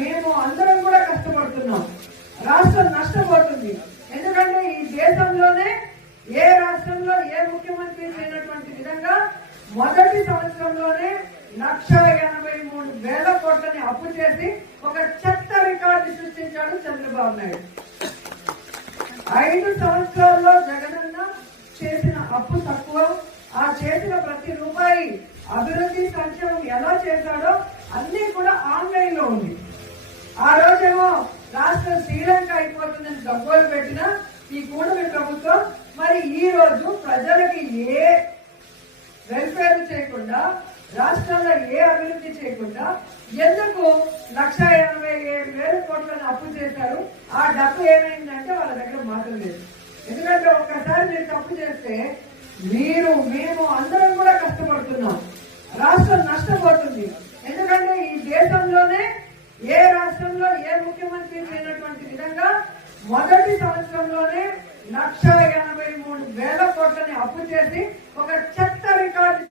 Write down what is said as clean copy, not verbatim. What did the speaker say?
మేము అందరం కూడా కష్టపడుతున్నాం. రాష్ట్రం నష్టపోతుంది. ఎందుకంటే ఈ దేశంలోనే ఏ రాష్ట్రంలో ఏ ముఖ్యమంత్రి చేయనటువంటి విధంగా మొదటి సంవత్సరంలోనే 1,83,000 కోట్లని అప్పు చేసి ఒక చెత్త రికార్డు సృష్టించాడు చంద్రబాబు నాయుడు. 5 సంవత్సరాల్లో జగనన్న చేసిన అప్పు తక్కువ. ఆ చేసిన ప్రతి రూపాయి అభివృద్ధి సంక్షేమం ఎలా చేశాడో అన్ని కూడా ఆన్లైన్ లో ఉంది. ఆ రోజేమో రాష్ట్రం శ్రీలంక అయిపోతుందని గగ్గోలు పెట్టిన ఈ కూటమి ప్రభుత్వం మరి ఈ రోజు ప్రజలకి ఏ వెల్ఫేర్ చేయకుండా, రాష్ట్రంలో ఏ అభివృద్ధి చేయకుండా ఎందుకు 1,87,000 కోట్లను అప్పు చేశారు? ఆ డబ్బు ఏమైందంటే వాళ్ళ దగ్గర మాత్రం లేదు. ఎందుకంటే ఒక్కసారి మీరు తప్పు చేస్తే మేము అందరం కూడా కష్టపడుతున్నాం. రాష్ట్రం నష్టపోతుంది. ఎందుకంటే ఈ దేశంలోనే ఏ రాష్ట్రంలో ఏ ముఖ్యమంత్రి చేయనటువంటి విధంగా మొదటి సంవత్సరంలోనే 1,83,000 కోట్లని అప్పు చేసి ఒక